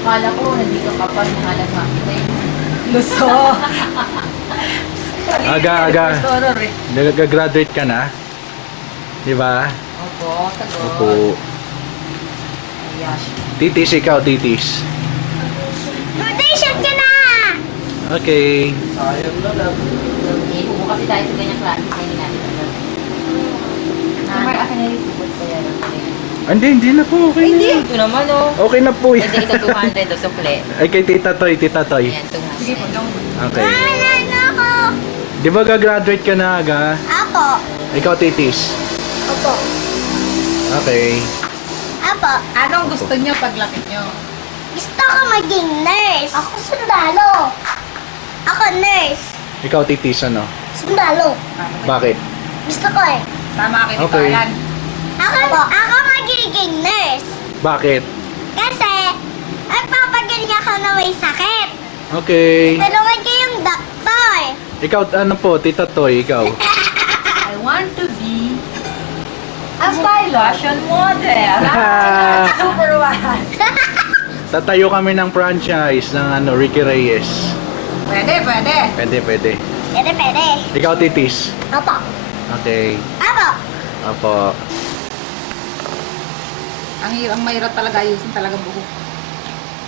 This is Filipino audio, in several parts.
Akala ko, nandito ka pa, nahalag makita yun. Luso. Aga. First horror eh. Nag-graduate ka na? Di ba? Opo, sagot. Opo. Ayash. Titis, ikaw, titis. Rotation ka na! Okay. Eh, kasi tayo sa ganyang klase, hindi natin agad. May akin na rin support ko yan. Hindi na po. Okay Hindi, na. ito naman oh. Okay na po yan. Hindi, ito 200 o sukle. Ay, kay Tita Toy. Ayan, 200. Sige po, dong. Okay. Ano ako? Di ba gagraduate ka na, Aga? Apo. Ikaw, titis. Apo. Okay. Apo. Anong gusto niyo paglaki niyo? Gusto ko maging nurse. Ako sundalo. Ako nurse. Ikaw, titis, ano? Sundalo. Bakit? Gusto ko eh. Tama kayo Okay. okay. Yan. Ako magiging nurse. Bakit? Kasi, magpapagaling ako na may sakit. Okay. Tulungan ko yung doktor. Ikaw, ano po, Tita Toy, ikaw. I want to be a fashion model. Super one. Tatayo kami ng franchise ng ano, Ricky Reyes. Pwede. Pwede. Pwede. Ikaw, titis. Apo. Okay. Apo. Apo. Ang mahirap talaga ayusin talaga buhok.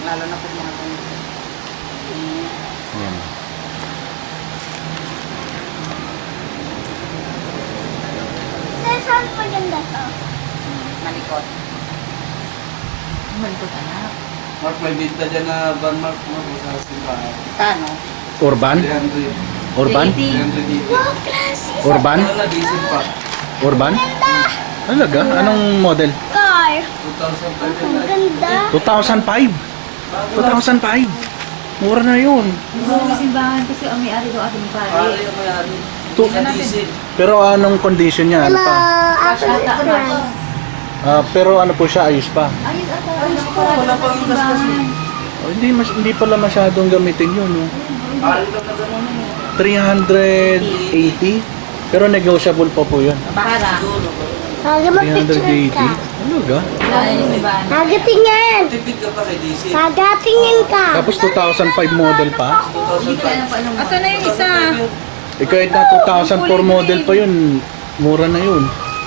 Lalo na pag mga ganito. Yan. Saan maganda to? Malikot. Malikot anak. Mark, may binta dyan na van mark mo sa simbahan. Kano? Urban? 300. Urban? 300 dito. Wow, klase. Urban? Ano na, diesel pa. Urban? Talaga? Anong model? Car. 2,500 Ang ganda. 2005? 2005? Mura na yun. Gusto ko simbahan kasi ang may-ari daw ating pare. Pare yung mayari. Tu- Hindi na diesel. Pero anong condition niya? Ano Hello, pa? ako si Fran. Pero ano po siya? Ayos pa. Ayos ata. Wala pang gasgas eh. Oh, hindi pala masyadong gamitin yun. No? Pare lang na gano'n mo. 380? Pero negotiable pa po yun. Para. Haga mag-picture 380? ka. Talaga? Wala yung simbahan. Haga tingin. Tipid ka pa kay diesel. Haga tingin ka. Tapos 2005 model pa? Hindi ko alam pa anong Asa na yung isa? Eh kahit na 2004 model pa yun, mura na yun.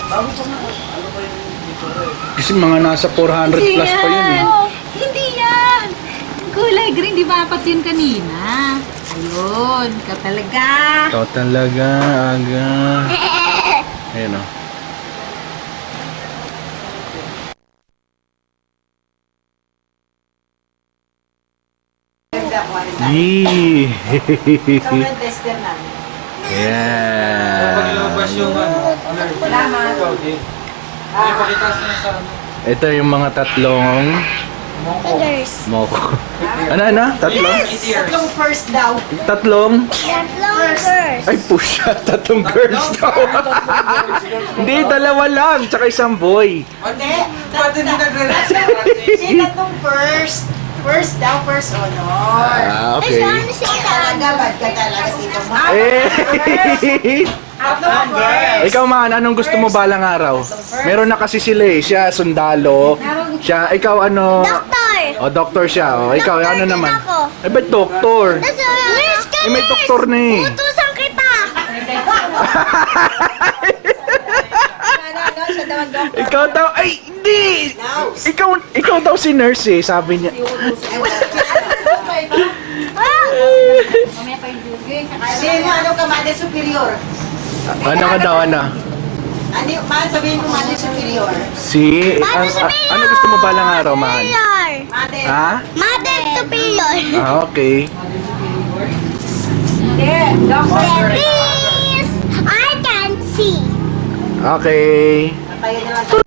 Bago pa nga. Ano pa yung dito eh? Kasi mga nasa 400 plus pa yun eh. Hindi yan. Kulay green, di ba apat yun kanina? Ayun, ikaw talaga. Ikaw talaga, Aga. Ayun o. Yee! Tester namin. Pag lumabas Yeah! yung ano, Salamat. ikaw din. Ay, pakita sa ano. Ito yung mga tatlong Figures. moko. Ano? Tatlong? Tatlong first daw. Tatlong? Tatlong girls. Ay, pusha. Tatlong girls daw. Hindi, dalawa lang. Tsaka isang boy. Hindi, ba't hindi nagre-relax? Hindi tatlong first. First daw, first honor. Ah, Ay, okay. saan siya? Talaga, bad ka talaga dito. Eh! Tatlong first. Ikaw man, anong gusto mo balang araw? Meron na kasi sila eh. Siya, sundalo. Siya, ikaw ano? Doktor. O, doktor siya. O, ikaw, Doktor ano din naman? ako. Eh, ba't doktor? Nurse ka, Eh, may doktor na eh. Utusan kita. Siya daw ang doktor. Ikaw daw, ay, hindi! Ikaw daw si nurse eh, sabi niya. Mamaya pa yung juice. Sabihin mo, ano ka, Mother Superior? Ano ka daw, ano? Sabihin mo, Mother Superior. Ano gusto mo balang araw, man? Superior. Mother. Ha? Mother superior. Ah, okay. Hindi, doctor. Please, I can see. Okay. Tayo na lang.